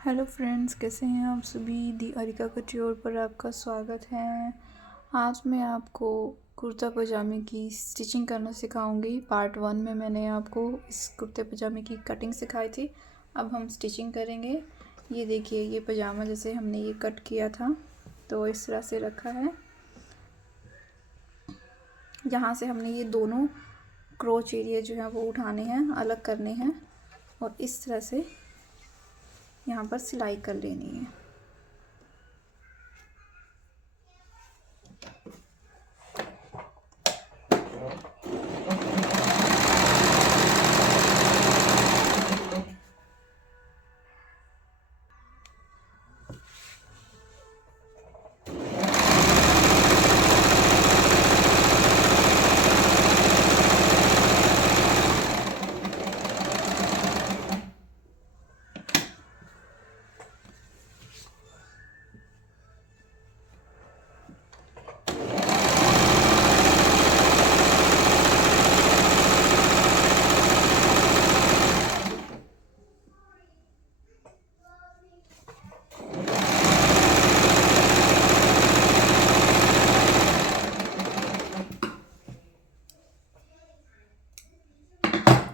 Hello friends, कैसे हैं आप सभी। दी अरिका कटियोर पर आपका स्वागत है। आज मैं आपको कुर्ता पजामे की स्टिचिंग करना सिखाऊंगी। पार्ट 1 में मैंने आपको इस कुर्ते पजामे की कटिंग सिखाई थी। अब हम स्टिचिंग करेंगे। ये देखिए, ये पजामा जैसे हमने ये कट किया था तो इस तरह से रखा है। यहाँ से हमने ये दोनों क्रोच एरिया जो है वो उठाने हैं, अलग करने हैं और इस तरह से यहाँ पर सिलाई कर लेनी है।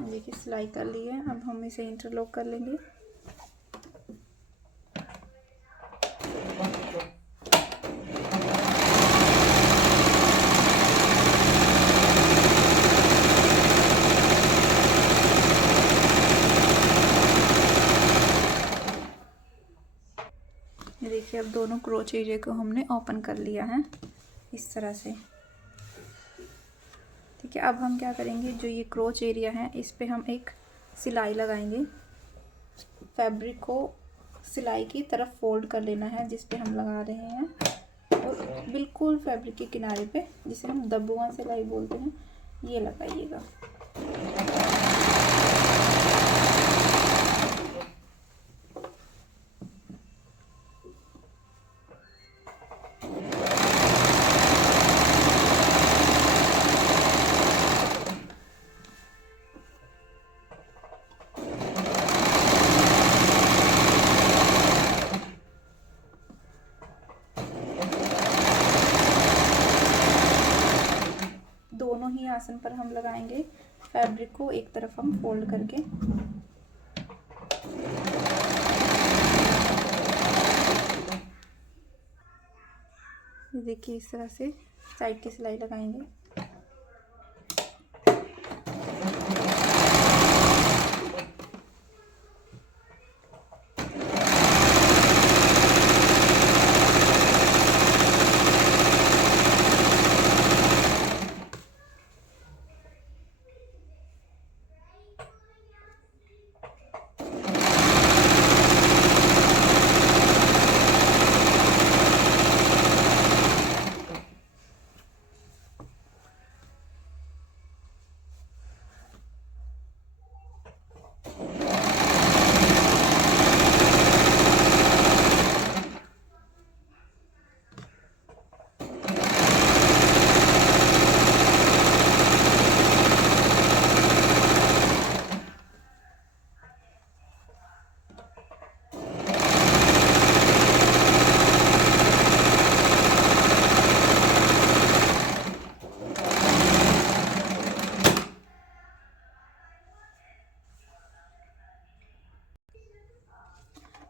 देखिए, सिलाई कर ली है। अब हम इसे इंटरलॉक कर लेंगे। ये देखिए, अब दोनों क्रोच एरिया को हमने ओपन कर लिया है इस तरह से। ठीक है, अब हम क्या करेंगे, जो ये क्रोच एरिया है इस पे हम एक सिलाई लगाएंगे। फैब्रिक को सिलाई की तरफ फोल्ड कर लेना है जिस पे हम लगा रहे हैं, और बिल्कुल फैब्रिक के किनारे पे, जिसे हम दबुआ सिलाई बोलते हैं, ये लगाइएगा। दोनों ही आसन पर हम लगाएंगे। फैब्रिक को एक तरफ हम फोल्ड करके ये देखिए, इस तरह से साइड की सिलाई लगाएंगे।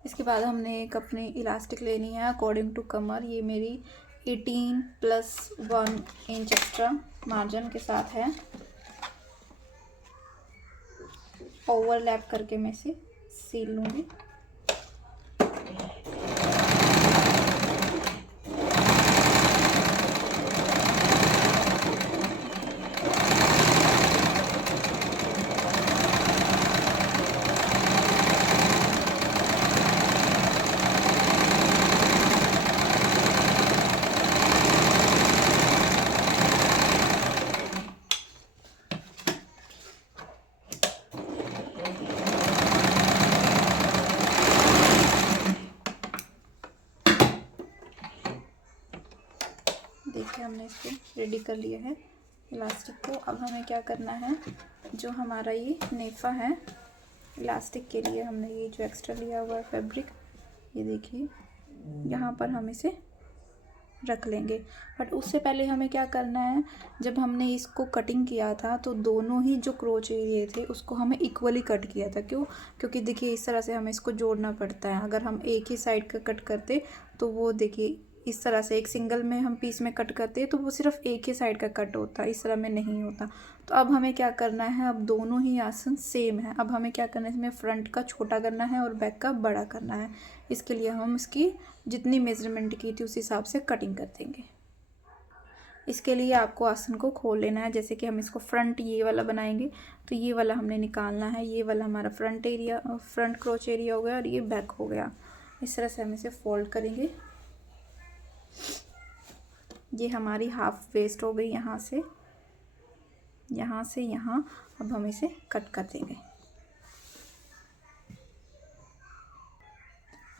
इसके बाद हमने एक अपनी इलास्टिक लेनी है अकॉर्डिंग टू कमर। ये मेरी 18 + 1 इंच एक्स्ट्रा मार्जिन के साथ है। ओवरलैप करके मैं इसे सील लूँगी। देखिए, हमने इसको रेडी कर लिया है इलास्टिक को। अब हमें क्या करना है, जो हमारा ये नेफा है इलास्टिक के लिए, हमने ये जो एक्स्ट्रा लिया हुआ है फैब्रिक, ये देखिए यहाँ पर हम इसे रख लेंगे। बट उससे पहले हमें क्या करना है, जब हमने इसको कटिंग किया था तो दोनों ही जो क्रोच एरिया थे उसको हमें इक्वली कट किया था। क्यों? क्योंकि देखिए इस तरह से हमें इसको जोड़ना पड़ता है। अगर हम एक ही साइड का कट करते तो वो देखिए इस तरह से एक सिंगल में हम पीस में कट करते हैं तो वो सिर्फ एक ही साइड का कट होता, इस तरह में नहीं होता। तो अब हमें क्या करना है, अब दोनों ही आसन सेम है। अब हमें क्या करना है, इसमें फ्रंट का छोटा करना है और बैक का बड़ा करना है। इसके लिए हम इसकी जितनी मेजरमेंट की थी उस हिसाब से कटिंग कर देंगे। इसके लिए आपको आसन को खोल लेना है। जैसे कि हम इसको फ्रंट ये वाला बनाएंगे तो ये वाला हमने निकालना है। ये वाला हमारा front area, front crotch area हो गया और ये बैक हो गया। इस तरह से हम इसे फोल्ड करेंगे। ये हमारी हाफ वेस्ट हो गई यहाँ से यहाँ। अब हम इसे कट कर देंगे।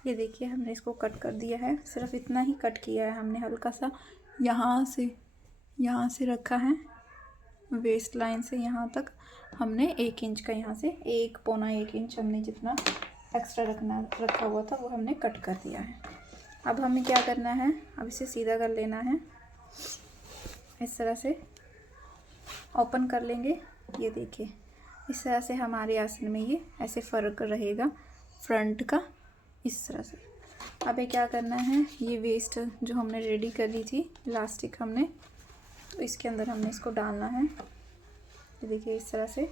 ये देखिए हमने इसको कट कर दिया है। सिर्फ इतना ही कट किया है हमने, हल्का सा यहाँ से रखा है वेस्ट लाइन से यहाँ तक हमने 1 इंच का, यहाँ से 1 पौना इंच हमने जितना एक्स्ट्रा रखा हुआ था वो हमने कट कर दिया है। अब हमें क्या करना है, अब इसे सीधा कर लेना है। इस तरह से ओपन कर लेंगे। ये देखिए इस तरह से हमारे आसन में ये ऐसे फ़र्क रहेगा फ्रंट का, इस तरह से। अब ये क्या करना है, ये वेस्ट जो हमने रेडी कर ली थी इलास्टिक हमने, तो इसके अंदर हमने इसको डालना है। ये देखिए इस तरह से।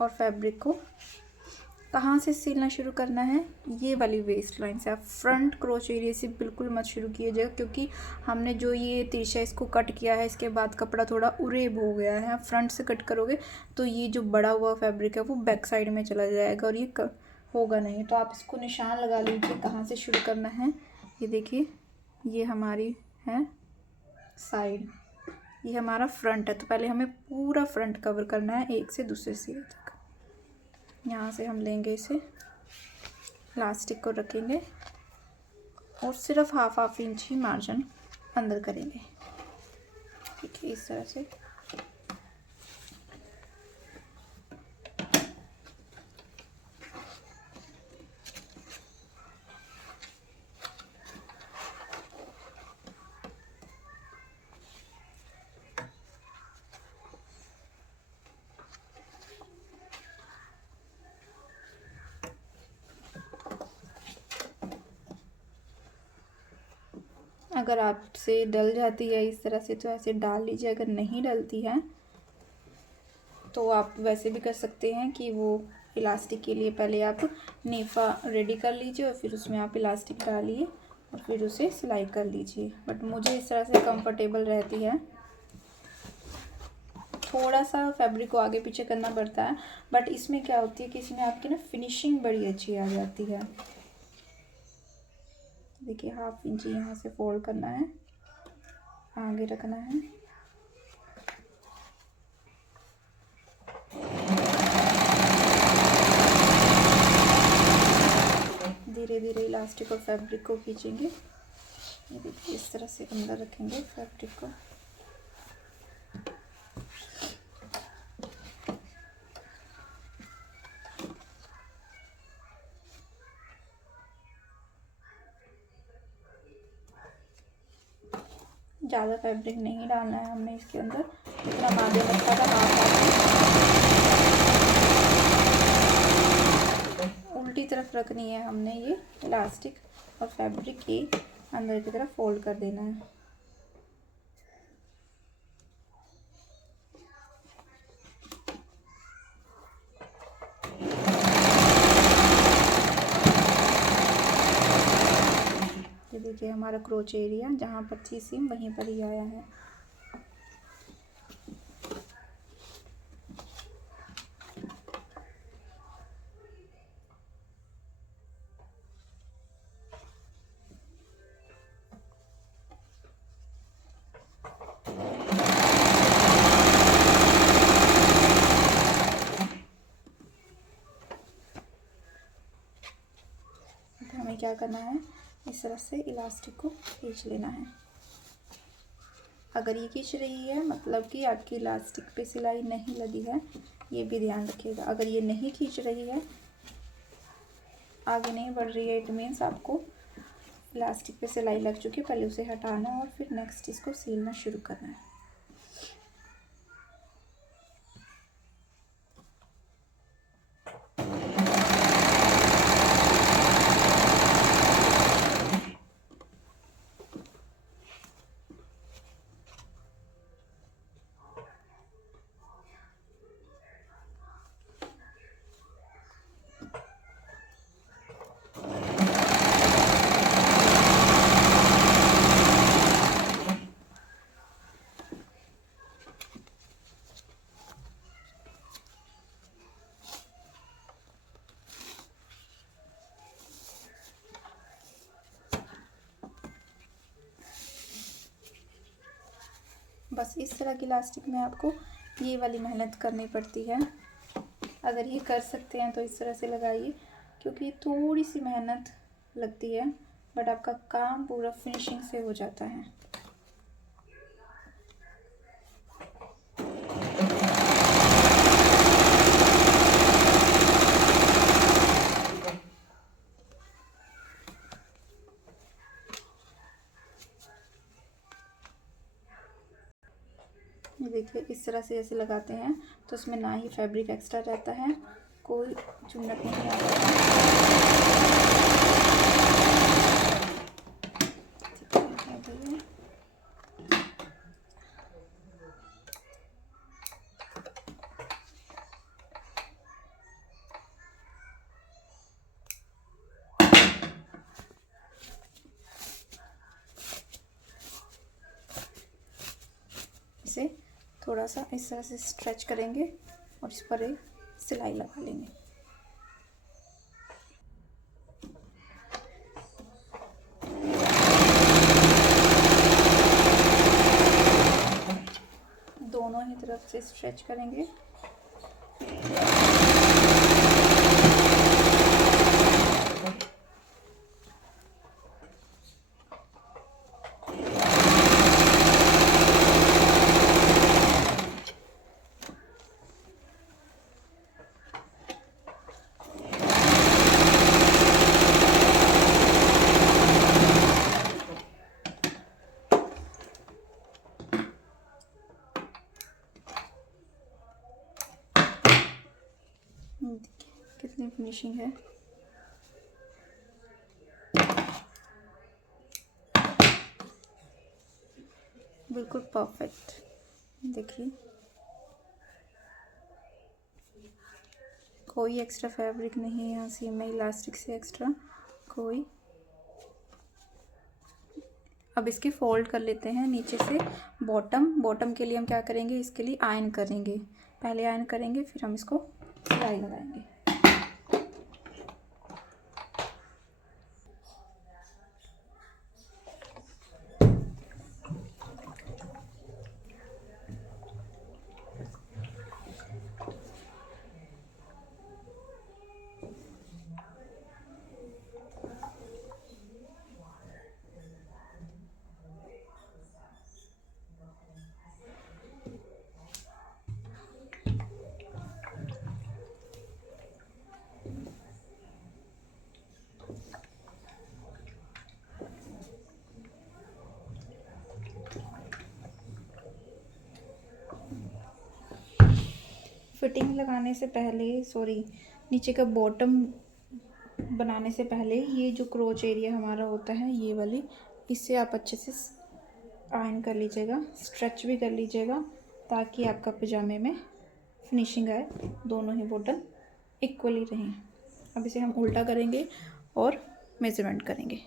और फैब्रिक को कहाँ से सिलना शुरू करना है, ये वाली वेस्ट लाइन से। आप फ्रंट क्रोच एरिया से बिल्कुल मत शुरू कीजिएगा, क्योंकि हमने जो ये तिरछा इसको कट किया है इसके बाद कपड़ा थोड़ा उरेब हो गया है। आप फ्रंट से कट करोगे तो ये जो बड़ा हुआ फैब्रिक है वो बैक साइड में चला जाएगा और ये होगा नहीं। तो आप इसको निशान लगा लीजिए कहाँ से शुरू करना है। ये देखिए ये हमारी है साइड, ये हमारा फ्रंट है। तो पहले हमें पूरा फ्रंट कवर करना है एक से दूसरे सिरे तक। यहाँ से हम लेंगे इसे, इलास्टिक को रखेंगे और सिर्फ हाफ इंच ही मार्जिन अंदर करेंगे। ठीक है, इस तरह से। अगर आपसे डल जाती है इस तरह से तो ऐसे डाल लीजिए। अगर नहीं डलती है तो आप वैसे भी कर सकते हैं कि वो इलास्टिक के लिए पहले आप नेफा रेडी कर लीजिए और फिर उसमें आप इलास्टिक डालिए और फिर उसे सिलाई कर लीजिए। बट मुझे इस तरह से कंफर्टेबल रहती है। थोड़ा सा फैब्रिक को आगे पीछे करना पड़ता है, बट इसमें क्या होती है कि इसमें आपकी ना फिनिशिंग बड़ी अच्छी आ जाती है। देखिए हाफ इंच यहाँ से फोल्ड करना है, आगे रखना है। धीरे धीरे इलास्टिक और फैब्रिक को खींचेंगे। ये देखिए इस तरह से अंदर रखेंगे फैब्रिक को। ज़्यादा फैब्रिक नहीं डालना है हमने इसके अंदर, इतना आगे रखा था हाफ। उल्टी तरफ रखनी है हमने ये इलास्टिक और फैब्रिक के अंदर की तरफ फोल्ड कर देना है। ये देखिए हमारा क्रोच एरिया जहाँ पर थी सीम वहीं पर ही आया है। हमें क्या करना है, इस तरह से इलास्टिक को खींच लेना है। अगर ये खींच रही है मतलब कि आपकी इलास्टिक पे सिलाई नहीं लगी है, ये भी ध्यान रखिएगा। अगर ये नहीं खींच रही है आगे नहीं बढ़ रही है, इट मीन्स आपको इलास्टिक पे सिलाई लग चुकी है, पहले उसे हटाना है और फिर नेक्स्ट इसको सीलना शुरू करना है। बस इस तरह की इलास्टिक में आपको ये वाली मेहनत करनी पड़ती है। अगर ये कर सकते हैं तो इस तरह से लगाइए, क्योंकि थोड़ी सी मेहनत लगती है बट आपका काम पूरा फिनिशिंग से हो जाता है। ये देखिए इस तरह से ऐसे लगाते हैं तो उसमें ना ही फैब्रिक एक्स्ट्रा रहता है, कोई चुन्नट नहीं आता है। इसे थोड़ा सा इस तरह से स्ट्रेच करेंगे और इस पर एक सिलाई लगा लेंगे। दोनों ही तरफ से स्ट्रेच करेंगे। कितनी फिनिशिंग है। बिल्कुल परफेक्ट। देखिए कोई एक्स्ट्रा फैब्रिक नहीं है यहाँ सीम में, इलास्टिक से एक्स्ट्रा कोई। अब इसके फोल्ड कर लेते हैं नीचे से बॉटम के लिए हम क्या करेंगे, इसके लिए आयरन करेंगे। पहले आयरन करेंगे फिर हम इसको सिलाई लगाएंगे। फिटिंग लगाने से पहले नीचे का बॉटम बनाने से पहले ये जो क्रोच एरिया हमारा होता है ये वाली, इससे आप अच्छे से आयरन कर लीजिएगा, स्ट्रेच भी कर लीजिएगा ताकि आपका पजामे में फिनिशिंग आए, दोनों ही बॉटम इक्वली रहें। अब इसे हम उल्टा करेंगे और मेजरमेंट करेंगे।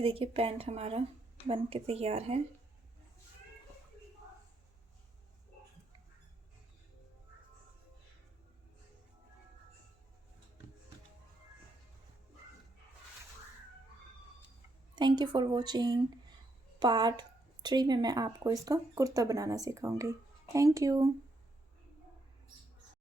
ये देखिए पैंट हमारा बन के तैयार है। Thank you for watching. Part 3 में मैं आपको इसका कुर्ता बनाना सिखाऊंगी। Thank you.